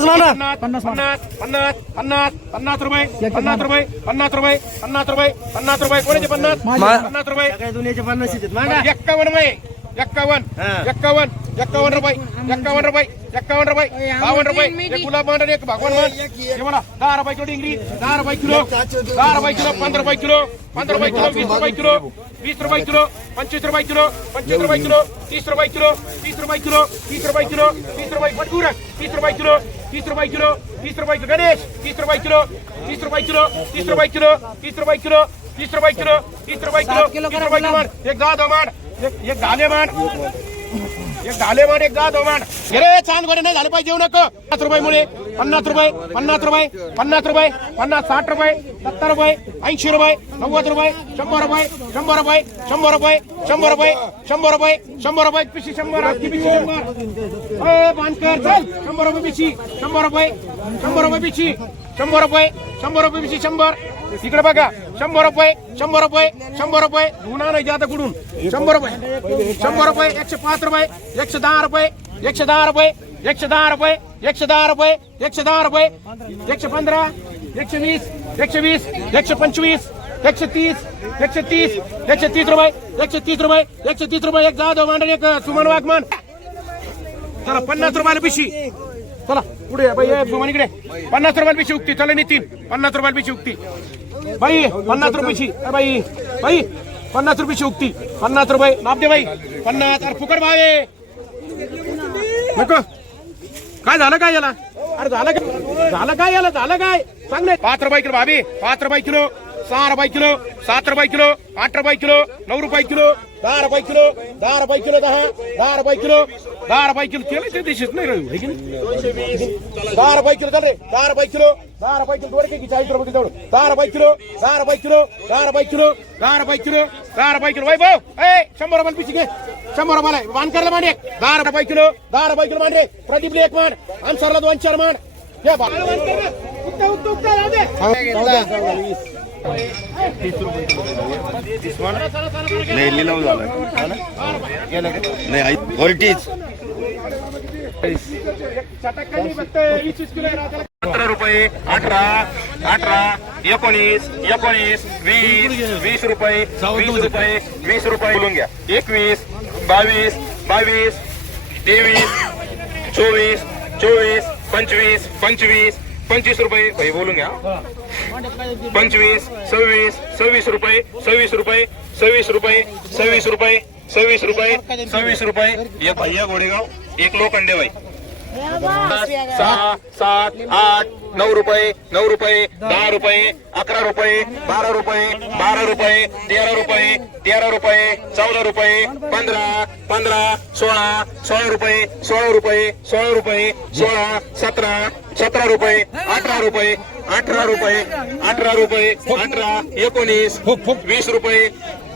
पन्नास पन्नास पन्नास पन्नास पन्नास रुपये 50 रुपये 50 रुपये 50 रुपये 50 रुपये कोणाचे 50 50 रुपये काय दुनियाचे 50 आहेत 51 रुपये 51 51 51 रुपये 51 रुपये 51 रुपये 52 रुपये एक गुलाब मान आणि एक भगवान मान हे मला 10 रुपये किलो डिंगरी 10 रुपये किलो 10 रुपये किलो 15 रुपये किलो 15 रुपये किलो 20 रुपये किलो 20 रुपये किलो 25 रुपये किलो 25 रुपये किलो 30 रुपये किलो 30 रुपये किलो 30 रुपये किलो 30 रुपये पटकूर 30 रुपये किलो 30 रुपये किलो 30 रुपये किलो गणेश 30 रुपये किलो 30 रुपये किलो 30 रुपये किलो 30 रुपये किलो 30 रुपये किलो 30 रुपये किलो 30 रुपये किलो एक दहा मान एक झाले मान एक झाले मान एक दहा मान अरे छान गोरे नाही झाले पाहिजे जेवू नको 50 रुपये मुळे 50 रुपये 50 रुपये 50 रुपये 50 60 रुपये 70 रुपये 80 रुपये 90 रुपये 100 रुपये 100 रुपये 100 रुपये 100 रुपये 100 रुपये 100 रुपये पिशी 100 आपकी पिशी 100 ए बांधकर चल 100 रुपये पिशी 100 रुपये 100 रुपये पिशी 100 रुपये 100 रुपये पिशी 100 इकडे बघा 100 रुपये 100 रुपये 100 रुपये गुन्हा नाही जाता कुठून 100 रुपये 100 रुपये 105 रुपये 110 रुपये 110 रुपये 110 रुपये 110 रुपये 110 रुपये 115 120 120 125 130 130 130 रुपये 130 रुपये 130 रुपये एक जाधव मान एक सुमन वाघमान चला 50 रुपयाला पिशी चला पुढे सुमन इकडे 50 रुपयाला पिशी उक्ती चला नितीन 50 रुपयाला पिशी उक्ती बाई 50 रुपयाची बाई बाई 50 रुपयाची उक्ती 50 रुपये माप दे बाई 50 अरे फुकट भाव आहे नको काय झालं काय याला अरे झालं काय याला झालं काय सांग नाही 5 रुपये किलो भाभी 5 रुपये किलो 6 रुपये किलो 7 रुपये किलो 8 रुपये किलो 9 रुपये किलो 10 रुपये किलो 10 रुपये किलो 10 रुपये किलो 10 रुपये किलो केलं ते दिसत नाही 10 रुपये किलो चाल रे 10 रुपये किलो 10 रुपये किलो वर की 40 रुपये किलो 10 रुपये किलो 10 रुपये किलो 10 रुपये किलो 10 रुपये किलो 10 रुपये किलो वैभव ए 100 रुपये पिशी घे 100 रुपयाला मान करला मान एक 10 रुपये किलो 10 रुपये किलो मान रे प्रदीपले एक मान अन्सरला 2-4 मान या बा उत्ता जाऊ दे नाही लिलाव झाला नाही व्होल्टेज 17 रुपये 18 18 19 19 20 20 रुपये 20 रुपये 20 रुपये बोलून घ्या 21 22 22 23 24 24 25 25 25 रुपये भाई बोलून घ्या 25 26 26 रुपये 26 रुपये 26 रुपये 26 रुपये 26 रुपये 26 रुपये एक भैया गोडेगाव एक लोखंडे भाई 6 7 8 9 रुपये 9 रुपये 10 रुपये 11 रुपये 12 रुपये 12 रुपये 13 रुपये 13 रुपये 14 रुपये 15 15 16 16 रुपये 16 रुपये 16 रुपये 16 17 17 रुपये 18 रुपये 18 रुपये 18 रुपये 18 19 20 रुपये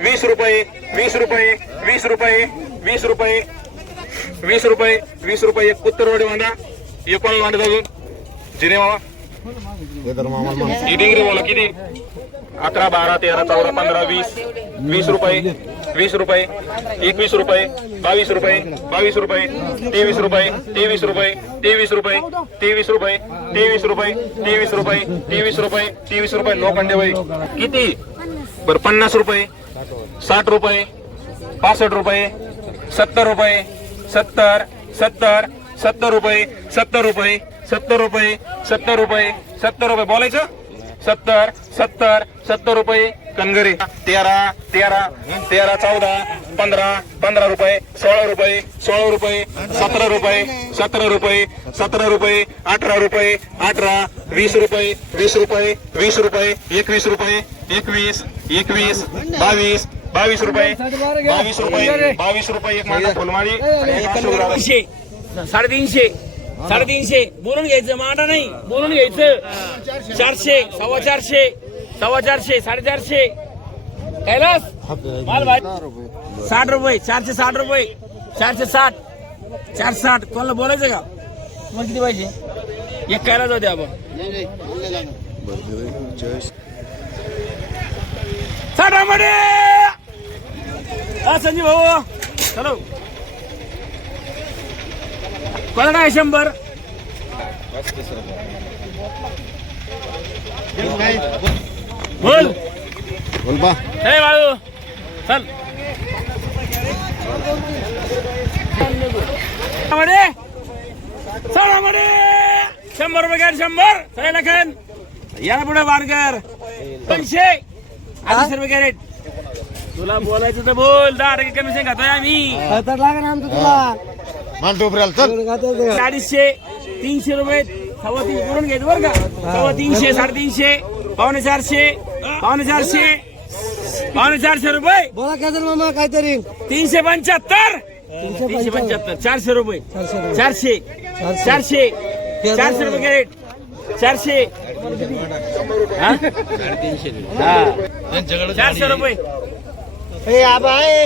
20 रुपये 20 रुपये 20 रुपये 20 रुपये 20 रुपये 20 रुपये एक उत्तरवाडी बांधा एक कोणाला बांधत अजून जिने मामा डिग्री बोला किती 11 12 13 14 15 20 20 रुपये 20 रुपये 21 रुपये 22 रुपये 22 रुपये 23 रुपये 23 रुपये 23 रुपये 23 रुपये 23 रुपये 23 रुपये 23 रुपये 23 रुपये लोखंडे बाई किती बर 50 रुपये 60 रुपये 65 रुपये 70 रुपये 70 70 70 रुपये 70 रुपये 70 रुपये 70 रुपये 70 रुपये बोलायचं 70 70 70 रुपये कनगरे 13 13 13 14 15 15 रुपये 16 रुपये 16 रुपये 17 रुपये 17 रुपये 17 रुपये 18 रुपये 18 20 रुपये 20 रुपये 20 रुपये 21 रुपये 21 21 22 22 रुपये 22 रुपये 22 रुपये एक मांडा फुलमाळी 350 350 बोलून घ्यायचं मांडा नाही बोलून घ्यायचं 400 450 450 450 कैलास माल भाई 60 रुपये 460 रुपये 460 460 कोणाला बोलायचं का मग किती पाहिजे एक कैलास होते आपण 60 मध्ये संजीव भाऊ चलो कोणाला काय 100 बोल बोल बा हे बाळू चल मध्ये चला मध्ये 100 रुपये गाडी 100 चला लखन याला पुढे वारकर 280 रुपये कॅरेट तुला बोलायचं तर बोल 10% कमिशन खातोय आम्ही मान टोपऱ्याला चल 250 300 रुपये 350 करून घ्यायचं बरं का 350 350 पावणे 400 पावणे 400 पावणे 400 रुपये बोला काय मामा काहीतरी 375 375 400 रुपये 400 400 400 रुपये कॅरेट 400 हा 400 रुपये हे आबा आहे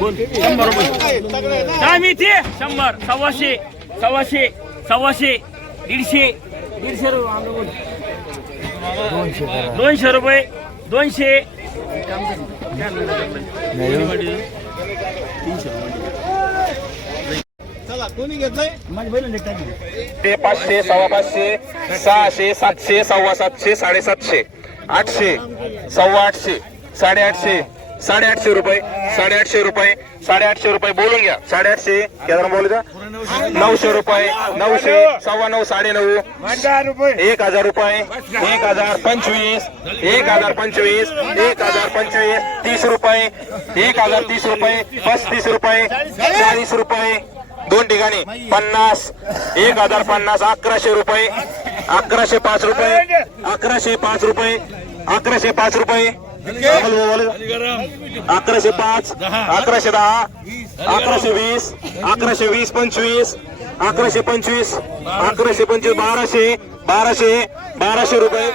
बोल 100 रुपये काय मी ते 100 100 100 100 150 150 रुपये 200 रुपये 200 ते 500 सव्वा 500 600 700 सव्वा 700 750 800 सव्वा 800 850 850 रुपये 850 रुपये 850 रुपये बोलून घ्या 850 केदार बोलू द्या 900 रुपये 900 सव्वा 9 9.5 रुपये 1000 रुपये 1025 1025 1025 30 रुपये 1030 रुपये 35 रुपये 40 रुपये दोन ठिकाणी 50 1050 1100 रुपये 1105 रुपये 1105 रुपये 1105 रुपये 1105 1110 1120 1120 25 1125 1200 1200 रुपये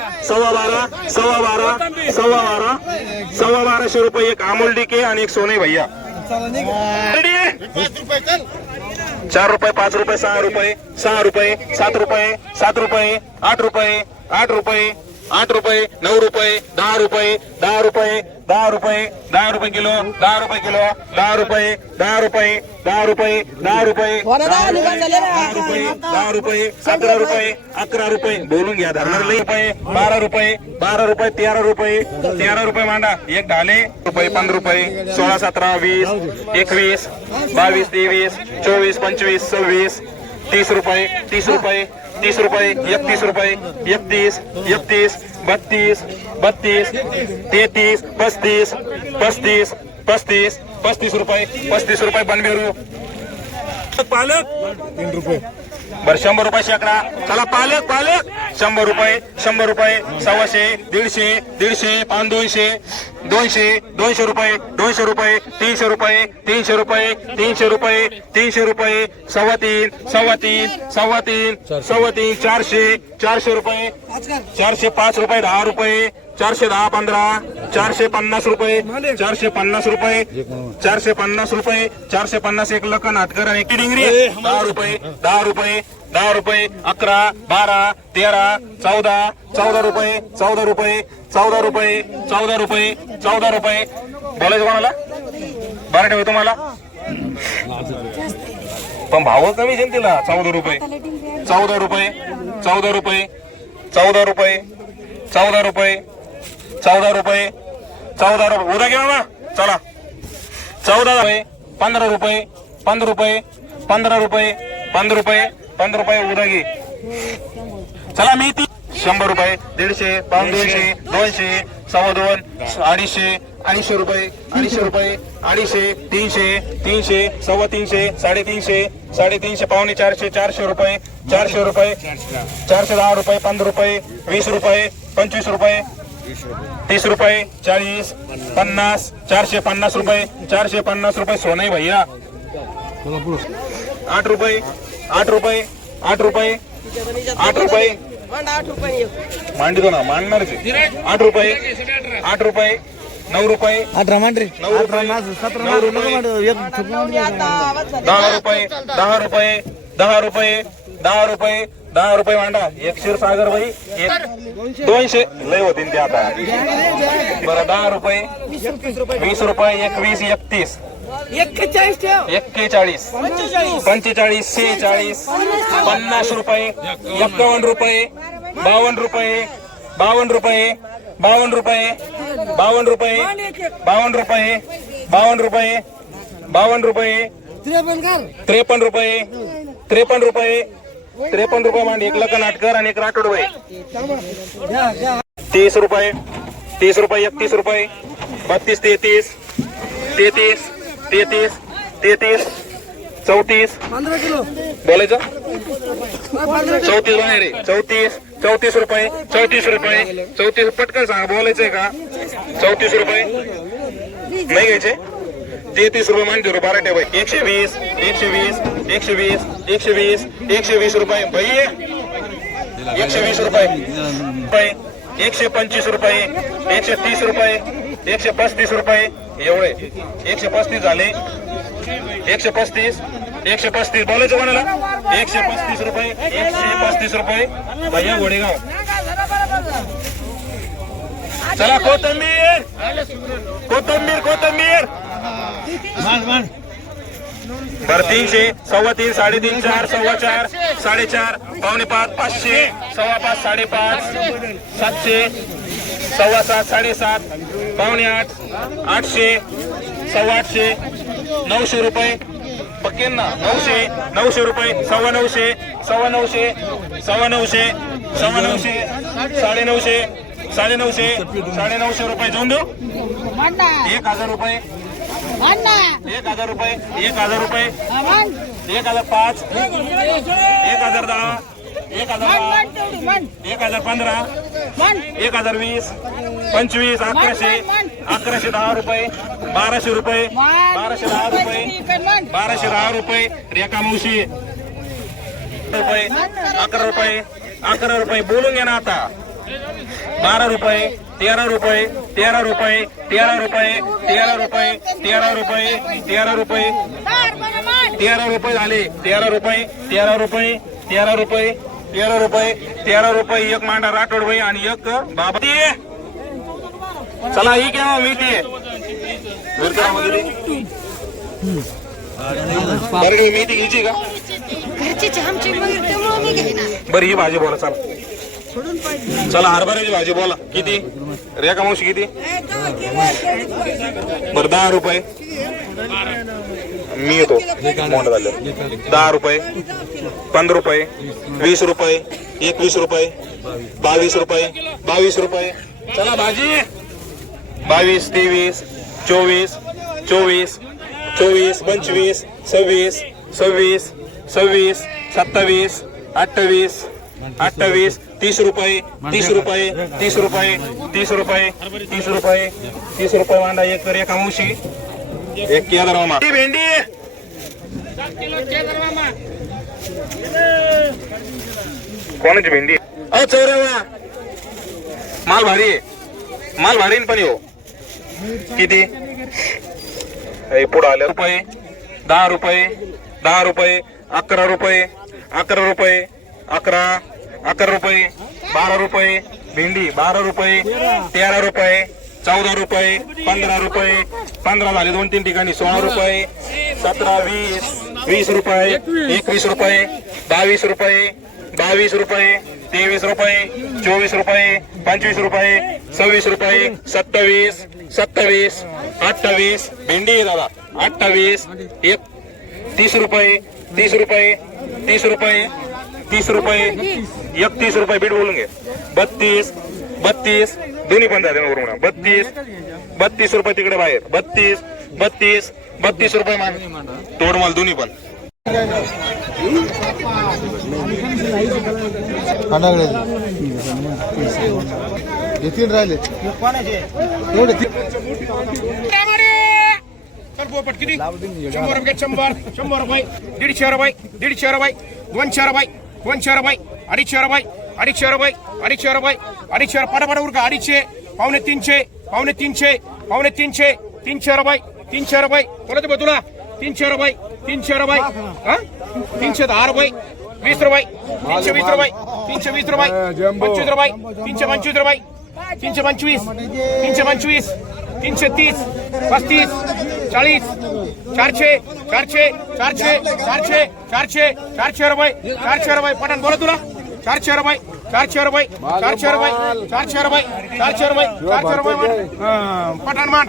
1200 रुपये एक अमोल डीके आणि एक सोने भैया 4 रुपये 5 रुपये 6 रुपये 6 रुपये 7 रुपये 7 रुपये 8 रुपये 8 रुपये 8 रुपये 9 रुपये 10 रुपये 10 रुपये 10 रुपये 10 रुपये किलो 10 रुपये किलो 10 रुपये 10 रुपये 10 रुपये 10 रुपये 10 रुपये 17 रुपये 11 रुपये बोलून घ्या धरणार लई रुपये 12 रुपये 13 रुपये 13 रुपये मांडा एक ढाले रुपये 15 रुपये 16 17 20 21 22 23 24 25 26 30 रुपये 30 रुपये 30 रुपये 31 रुपये 31 31 32 32 33 35 35 35 35 रुपये 35 रुपये बनबेरू पालक 3 रुपये बर 100 रुपये शेकडा चला पालक पालक 100 रुपये 100 रुपये 100 150 150 200 200 200 रुपये 200 रुपये 300 रुपये 300 रुपये 300 रुपये 300 रुपये 3.5 400 400 रुपये 405 रुपये 10 रुपये 410 15 450 रुपये 450 रुपये 450 रुपये 450 एक लखन हाटकर आणि एक डिंगरी 10 रुपये 10 रुपये 10 रुपये 11 12 13 14 14 रुपये 14 रुपये 14 रुपये 14 रुपये 14 रुपये बोलायचं कोणाला बरं ठेव तुम्हाला पण भाव कमी देईन तिला 14 रुपये 14 रुपये 14 रुपये 14 रुपये 14 रुपये 14 रुपये 14 रुपये उद्या घ्या मामा चला 14 रुपये 15 रुपये 15 रुपये 15 रुपये 15 रुपये 15 रुपये उद्या घे चला मी 100 रुपये 150 पाऊण 200 200 सव्वा 2 250 250 रुपये 250 रुपये 250 300 300 सव्वा 300 350 350 पावणे 400 400 रुपये 400 रुपये 410 रुपये 15 रुपये 20 रुपये 25 रुपये 30 रुपये 40 50 450 रुपये 450 रुपये सोनाई भैया 8 रुपये 8 रुपये 8 रुपये 8 रुपये मांडी दो ना मांडणार 8 रुपये 8 रुपये 9 रुपये 18 मांडरे 9 रुपये 10 रुपये 10 रुपये 10 रुपये 10 रुपये 10 रुपये मांडा एक क्षीरसागर बाई 200 लय होतील ते आता बरं 10 रुपये 20 रुपये 21 31 41 45 46 50 रुपये 51 रुपये 52 रुपये 52 रुपये 52 रुपये 52 रुपये 52 रुपये 52 रुपये 52 रुपये 53 रुपये 53 रुपये 53 रुपये मांड एक लखन आटकर आणि एक राठोड भाई 30 रुपये 30 रुपये 31 रुपये 32 33 33 33 33 34 15 किलो बोलायचं 34 बाहेर आहे 34 रुपये 34 रुपये 34 पटकन सांगा बोलायचंय का 34 रुपये नाही घ्यायचे 33 रुपये मानते रुपये बारा ठेवाय 120 120 120 120 120 रुपये भाई 120 रुपये 125 रुपये 130 रुपये 135 रुपये एवढे 135 झाले 135 बोलायचं कोणाला 135 रुपये 135 रुपये भैया घोडेगाव चला कोथंबीर कोथंबीर कोथंबीर बरं 300 3.25 3.5 4 4.25 4.5 4.5 500 5.5 5.5 700 7.5 7.5 8 800 8.5 900 रुपये पक्के ना 900 रुपये 9.5 9.5 9.5 9.5 9.5 9.5 रुपये जाऊन देऊ 1000 रुपये 1000 रुपये 1000 रुपये 1005 1010 1015 1020 25 1110 रुपये 1200 रुपये 1210 रुपये 1210 रुपये रेखा मावशी रुपये 11 रुपये बोलून घ्या ना आता 12 रुपये 13 रुपये 13 रुपये 13 रुपये 13 रुपये 13 रुपये 13 रुपये 13 रुपये झाले 13 रुपये 13 रुपये 13 रुपये 13 रुपये 13 रुपये एक मांडा राठोड भाई आणि एक बाबा चला ही घ्या मी ते बरं मी ती घ्यायची का बरं ही भाजी बोला चला चला हरभऱ्याची भाजी बोला किती रेखा मावशी किती बरं 10 रुपये मी येतो 10 रुपये 15 रुपये 20 रुपये 21 रुपये 22 रुपये 22 रुपये चला भाजी 22 23 24 24 24 25 26 26 26 27 28 28 30 रुपये 30 रुपये 30 रुपये 30 रुपये 30 रुपये 30 रुपये मांडा एक रेखा मावशी एक केदार मामा भेंडी कोणाची भेंडी अहो चौऱ्यावा माल भारी आहे माल भारी पण येऊ किती पुढे आले रुपये 10 रुपये 10 रुपये 11 रुपये 11 रुपये 11 रुपये 12 रुपये भेंडी 12 रुपये 13 रुपये 14 रुपये 15 रुपये 15 झाले 2-3 ठिकाणी 16 रुपये 17 20 20 रुपये 21 रुपये 22 रुपये 22 रुपये 23 रुपये 24 रुपये 25 रुपये 26 रुपये 27 27 28 भेंडी आहे दादा 28 30 रुपये 30 रुपये 30 रुपये 30 रुपये 31 रुपये बीट बोलून घे 32 32 दोन्ही पण जाते ना 32 रुपये तिकडे बाहेर 32 रुपये मान तोड माल दोन्ही पण येतील राहिले चल पोपट किती 100 रुपये 100 रुपये 150 रुपये 150 रुपये 200 रुपये 200 रुपये 250 रुपये 250 रुपये 250 रुपये 250 पटापट उरका 250 पावणे 300 पावणे 300 पावणे 300 300 रुपये 300 रुपये बोलायचं बघ तुला 300 रुपये 300 रुपये हा 310 रुपये 20 रुपये 320 रुपये 320 रुपये 25 रुपये 325 रुपये 325 325 330 35 40 400 400 400 400 400 400 रुपये 400 रुपये पठाण बोला तुला 400 रुपये 400 रुपये 400 रुपये 400 रुपये 400 रुपये 400 रुपये पठाण मान